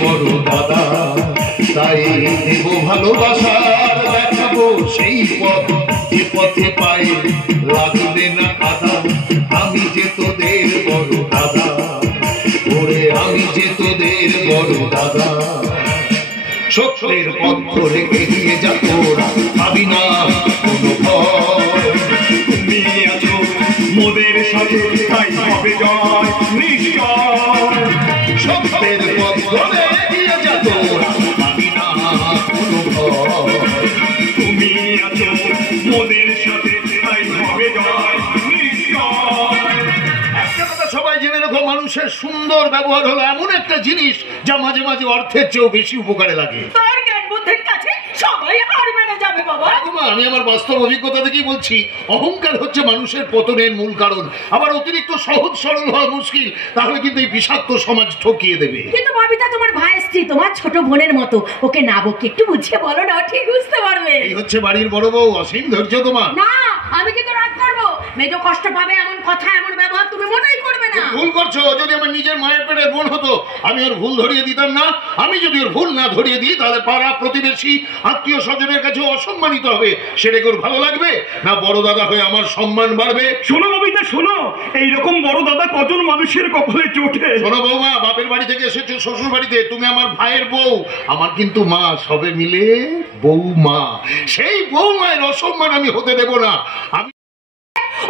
বড় দাদা, তাই দেব ভালোবাসার দেখাবো সেই পথ, যে পথে পাই লাগবে না কাদা। আমি যে তোদের বড় দাদা, ওরে আমি যে তোদের বড় দাদা। সত্যের পথ ধরে এগিয়ে যা তোরা, ভাবি না কোনো ভয়। তুমি আছো মোদের সাথে, তাই হবে জয় নিশ্চয়। সত্যের পথ ধরে এগিয়ে যা তোরা, ভাবি না কোনো ভয়। তুমি আছো মোদের সাথে, তাই হবে জয় নিশ্চয়। একটা কথা সবাই জেনে রাখো, মানুষের সুন্দর ব্যবহার হলো এমন একটা জিনিস যা মাঝে মাঝে অর্থের চেয়েও বেশি উপকারে লাগে। আমি আমার বাস্তব অভিজ্ঞতা থেকেই বলছি, অহংকার হচ্ছে মানুষের পতনের মূল কারণ। আবার অতিরিক্ত সহজ সরল হওয়া মুশকিল, তাহলে কিন্তু এই বিষাক্ত সমাজ ঠকিয়ে দেবে। কিন্তু ববিতা তোমার ভাই স্ত্রী, তোমার ছোট বোনের মতো, ওকে না বকে একটু বুঝিয়ে বলো না, ঠিক বুঝতে পারবে। এই হচ্ছে বাড়ির বড় বউ, অসীম ধৈর্য তোমার। না, আমি কিন্তু রাগ করবো। মেয়েটা কষ্ট পাবে, এমন কথা এমন ব্যবহার তুমি মোটেই করবে না। ভুল করছো। যদি আমার নিজের মায়ের পেটের বোন হতো, আমি ওর ভুল ধরিয়ে দিতাম না। আমি যদি ওর ভুল না ধরিয়ে দিই, তাহলে পাড়া প্রতিবেশী আত্মীয় স্বজনের কাছে অসম্মানিত হবে। সেটা কি ওর ভালো লাগবে? না বড় দাদা হয়ে আমার সম্মান বাড়বে? শোনো ববিতা শোনো, এইরকম বড় দাদা কজন মানুষের কপালে চোটে। শোনো বৌমা, বাপের বাড়ি থেকে এসেছো শ্বশুর বাড়িতে, তুমি আমার ভাইয়ের বউ, আমার কিন্তু মা, সবে মিলে বৌমা। সেই বৌমায়ের অসম্মান আমি হতে দেব না। আমি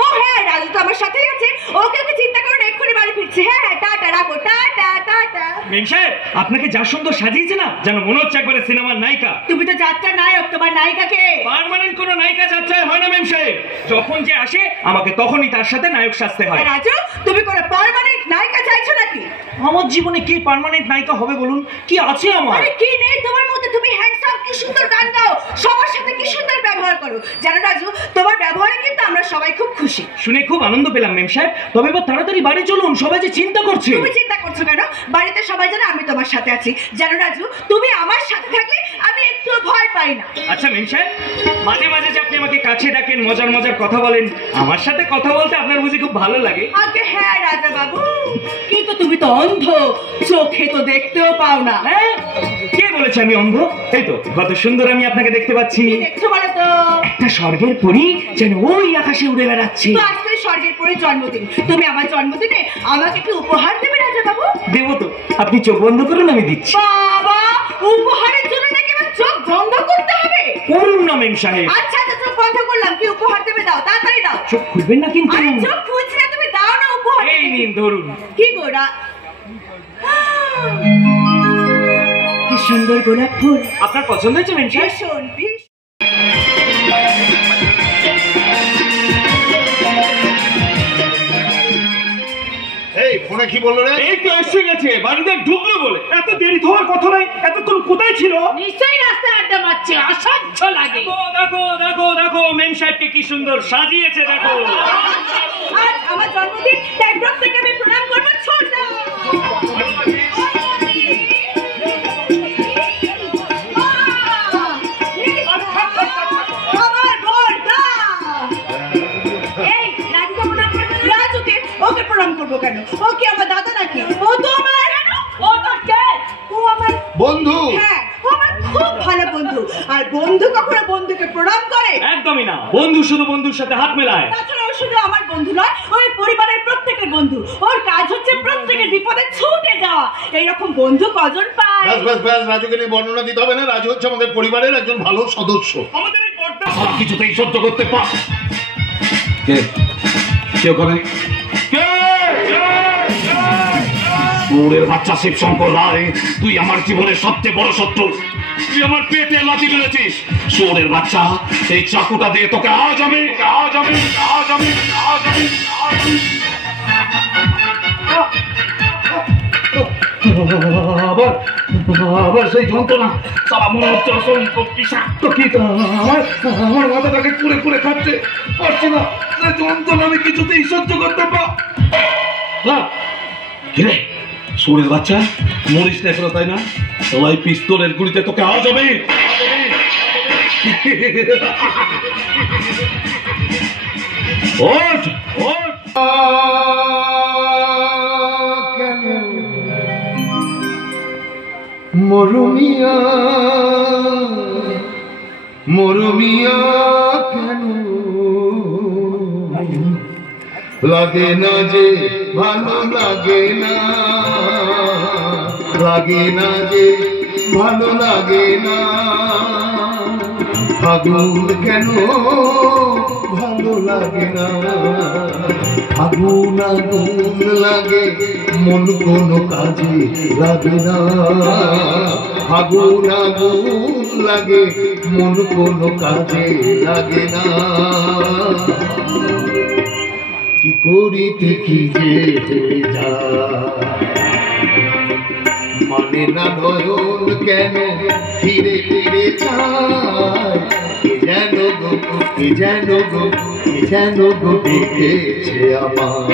ও হ্যাঁ, রাজু তো আমার সাথেই আছে, ওকে ওকে চিন্তা করো না, এক্ষুনি বাড়ি ফিরছে। হ্যাঁ হ্যাঁ, টাটা রাখো, টাটা টাটা। মেম সাহেব, আপনাকে যা সুন্দর সাজিয়েছে না, যেন মনে হচ্ছে একবারে সিনেমার নায়িকা। তুমি তো যাত্রা নায়ক, তোমার নায়িকাকে? পার্মানেন্ট কোনো নায়িকা যাত্রায় হয় না মেম সাহেব। যখন যে আসে আমাকে তখনই তার সাথে নায়ক সাজতে হয়। রাজু, তুমি কোনো পার্মানেন্ট নায়িকা চাইছো নাকি? আমার জীবনে কি পার্মানেন্ট নায়িকা হবে বলুন? কি আছে আমার? আরে কি নেই তোমার মধ্যে? তুমি হ্যান্ডসাম, কি সুন্দর গান গাও, সবার সাথে কি সুন্দর ব্যবহার করো। জানো রাজু, তোমার ব্যবহারে কিন্তু আমরা সবাই খুব খুশি। শুনে খুব আনন্দ পেলাম মেম সাহেব। তবে এবার তাড়াতাড়ি বাড়ি চলুন, সবাই যে চিন্তা করছে। তুমি চিন্তা করছো কেন? বাড়িতে সবাই জানে আমি তোমার সাথে আছি। জানো রাজু, তুমি আমার সাথে থাকলে আমি একটু ভয় পাই না। আচ্ছা মেম সাহেব, মাঝে মাঝে যে আপনি আমাকে কাছে ডাকেন, মজার মজার কথা বলেন, আমার সাথে কথা বলতে আপনার বুঝি খুব ভালো লাগে? আগে হ্যাঁ রাজা বাবু, কিন্তু তুমি তো অন্ধ, চোখে তো দেখতেও পাও না। হ্যাঁ, কে বলেছে আমি অন্ধ? এই তো কত সুন্দর আমি আপনাকে দেখতে পাচ্ছি। দেখছো বলো তো? একটা স্বর্গের পরী যেন ওই আকাশে উড়ে বেড়াচ্ছে। তো আজকে স্বর্গের পরে জন্মদিন, তুমি আমার জন্মদিনে আমাকে কি উপহার দেবে রাজা বাবু? দেবো তো, আপনি চোখ বন্ধ করুন, আমি দিচ্ছি। বাবা, উপহারের জন্য নাকি আমার চোখ বন্ধ করতে হবে? করুন না মেম সাহেব। আচ্ছা আচ্ছা, চোখ বন্ধ করলাম। কি উপহার দেবে? দাও, তাড়াতাড়ি দাও। চোখ খুলবেন না কিন্তু। আরে চোখ খুলছি না, তুমি দাও না উপহার। এই নিন ধরুন। কি গোরা, কি সুন্দর গোলাপ ফুল। আপনার পছন্দ হয়েছে মেম সাহেব? ভীষণ ভীষণ। এই ফোনে কি বললো রে? এই তো এসে গেছে, বাড়িতে ঢুকলো বলে। এত দেরি তো হওয়ার কথা নয়, এতক্ষণ কোথায় ছিল? নিশ্চয়ই রাস্তায় আড্ডা মারছে, অসহ্য লাগে। দেখো দেখো দেখো মেম সাহেবকে কি সুন্দর সাজিয়েছে, দেখো। আজ আমার জন্মদিন, তাই প্রত্যেককে আমি প্রণাম করবো। ছোট আমার বড়দা। এই রাজুকে প্রণাম করবে? রাজুকে? ওকে প্রণাম করবো কেন? ও কি আমার দাদা নাকি? ও তো আমার, ও তো কে? ও আমার বন্ধু। হ্যাঁ, ও আমার খুব ভালো বন্ধু। আর বন্ধু কখনো বন্ধুকে প্রণাম করে? একদমই না, বন্ধু শুধু বন্ধুর সাথে হাত মেলায়। তাছাড়া ও শুধু আমার বন্ধু নয়, ওই পরিবারের প্রত্যেকের বন্ধু। ওর কাজ হচ্ছে প্রত্যেকের বিপদে ছুটে যাওয়া। এইরকম বন্ধু কজন পায়? ব্যাস ব্যাস ব্যাস, রাজুকে নিয়ে বর্ণনা দিতে হবে না। রাজু হচ্ছে আমাদের পরিবারের একজন ভালো সদস্য। আমাদের এই কর্তা কিছুতেই সহ্য করতে পার। কে কে ওখানে? ওরের বাচ্চা শিবশঙ্কর রায়, তুই আমার জীবনের সবচেয়ে বড় শত্রু। তুই আমার পেটে লাথি মেরেছিস। শোরের বাচ্চা, এই চাকুটা দিয়ে তোকে আজ আমি আবার সেই যন্ত্রণা। তারা মনে হচ্ছে অসংখ্য বিষাক্ত কীট আমার মাথাটাকে পুড়ে পুড়ে খাচ্ছে। পারছি না, যন্ত্রণা আমি কিছুতেই সহ্য করতে পার। কিরে শোরের বাচ্চা, মরিস না এখনো, তাই না? সবাই পিস্তলের গুলিতে তোকে আওয়াজ হবে। ওঠ ওঠ। মরমিয়া মরমিয়া কেন লাগে না যে ভালো লাগে না, লাগে না যে ভালো লাগে না, আগুন কেন ভালো লাগে না, আগুন আগুন লাগে মন কোনো কাজে লাগে না, আগুন আগুন লাগে মন কোনো কাজে লাগে না, কি করিতে কি যে যা মানে না নয়ন কেন ফিরে ফিরে চায়, যেন গো যেন গো যেন গো দেখেছে আমার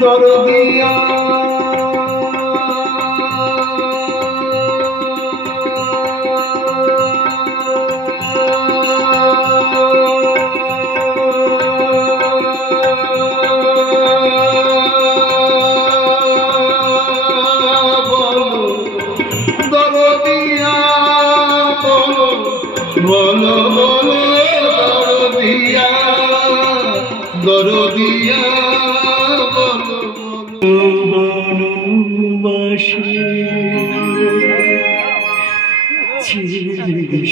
দরদিয়া বলো বলো দরদিয়া দরদিয়া বলো বনবাসে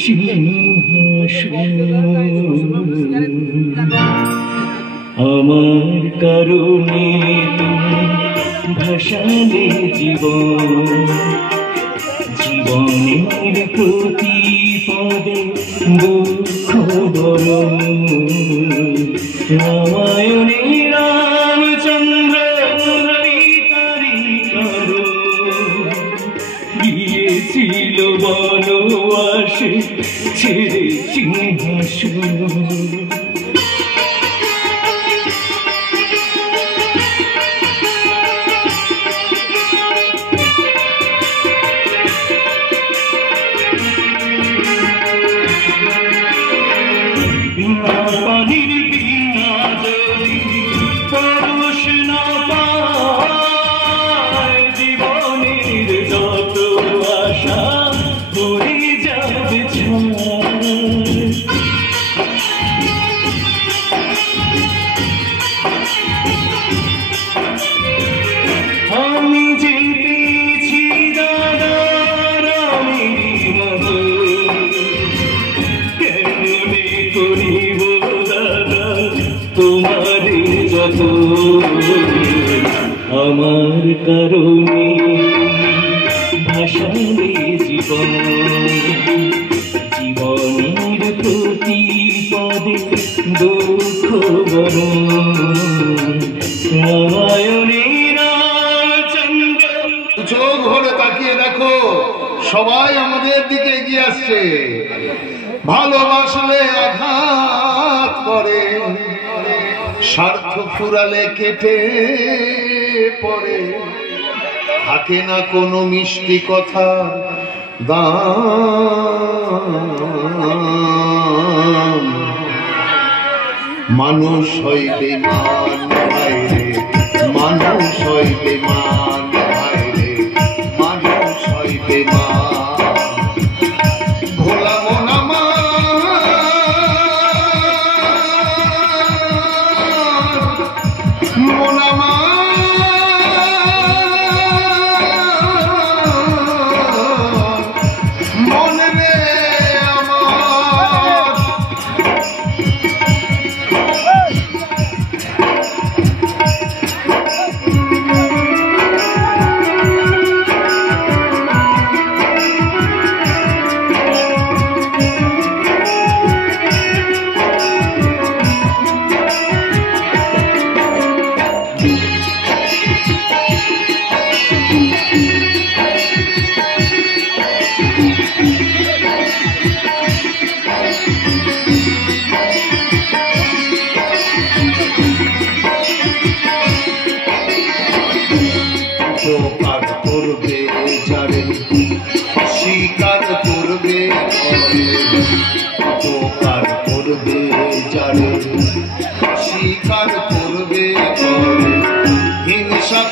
সিংহাসন আমার কারণে ভাসালে জীবন, জীবনের প্রতিপদে দুঃখ বরণ, রামায়ণে রামচন্দ্র হরিতারি কারণ, গিয়েছিল বনবাসে ছেড়ে সিংহাসন। পানির বিনা যদি পরশ না পায়, জীবনের যত আশা হয়ে যাবে ছাই। আমি যে পেয়েছি দাদা রামের মতো, কেমনে করিব দাদা তোমারে যত, আমার কারণে ভাসালে জীবন, জীবনের প্রতিপদে দুঃখ বরণ, রামায়ণে রামচন্দ্র। চোখ ভরে তাকিয়ে দেখো, সবাই আমাদের দিকে এগিয়ে আসছে। ভালোবাসলে আঘাত করে, স্বার্থ ফুরালে কেটে পড়ে, থাকে না কোনো মিষ্টি কথা দাম, মানুষ হইবে মান ভাইরে, মানুষ হইবে মান ভাইরে, মানুষ হইবে মান, ভোলা মনা মনা মনে রে আমার, উপকার করবে যারে স্বীকার করবে, উপকার করবে যারে স্বীকার করবে, হিংসা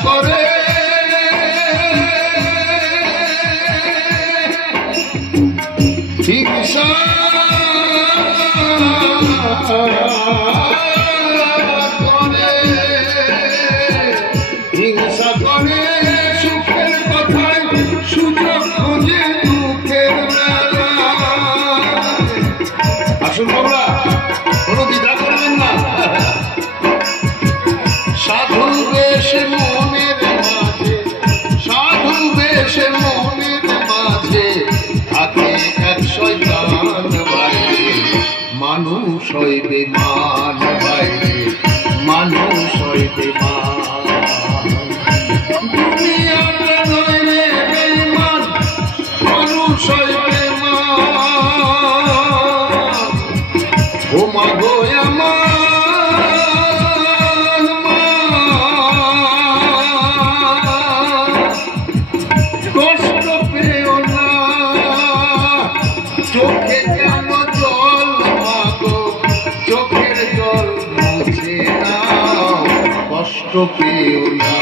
করে হিংসা করে সুখের কথায় সুযোগ খোঁজে দুঃখের মেলা। আসুন বাবা, কোনো দ্বিধা করবেন না। সাধু বেশে মনের মাঝে, সাধু বেশে মনের মাঝে থাকে এক শয়তান বাইরে, মানুষ হয় বেমান বাইরে, মানুষ হয় বেমান। দুনিয়াটা নয় রে বেঈমান, মানুষ হয় বেমান। ও মা গো আমার মা, কষ্ট পেও না, চোখে কেন জল মা গো, চোখের জল মুছে নাও, কষ্ট পেও না।